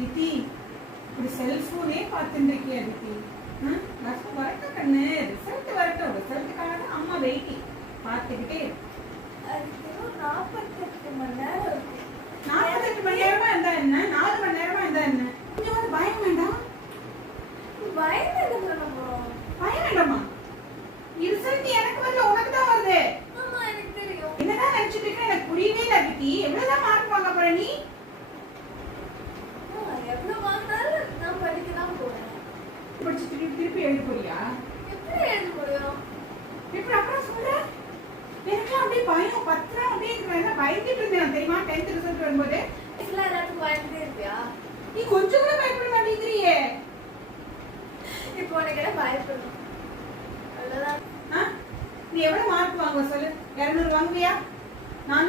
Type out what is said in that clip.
தித்தி இப்படி செல்போனே பார்த்துட்டு இருக்கியா தித்தி? வரட்டும் கண்ணு, ரிசல்ட் வரட்டும். ரிசல்ட்டுக்காக தான் அம்மா வெயிட்டிங். பார்த்துக்கிட்டே 48 மணி நேரம். 48 மணி நேரமா இருந்தா என்ன, 4 மணி நேரமா இருந்தா என்ன? கொஞ்சம் பயம் வேண்டாம். பயம் வேண்டாமா? ரிசல்ட் எனக்கு வரல, உனக்கு தான் வருது. எனக்கு தெரியும். என்னதான் நினைச்சிட்டு இருக்க, எனக்கு புரியவே இல்லை தித்தி. எவ்வளவுதான் மார்க் வாங்க போற நீ? எவ்வளவு வாங்கினாலும் நான் படிக்க தான் போறேன். படிச்சு திருப்பி எழுத போறியா? எப்படி எழுத முடியும்? எப்படி அப்புறம் சொல்ற? எனக்குலாம் அப்படியே பயம் பத்திரம் அப்படியே இருக்கிறேன். பயந்துட்டு இருந்தேன் தெரியுமா 10th ரிசல்ட் வரும்போது. எல்லாத்துக்கும் பயந்துட்டே இருப்பியா? நீ கொஞ்சம் கூட பயப்பட மாட்டேங்கிறியே. இப்போ உனக்கு என்ன பயப்படணும்? அவ்வளவுதான். நீ எவ்வளவு மார்க் வாங்குவ சொல்லு? 200 வாங்குவியா?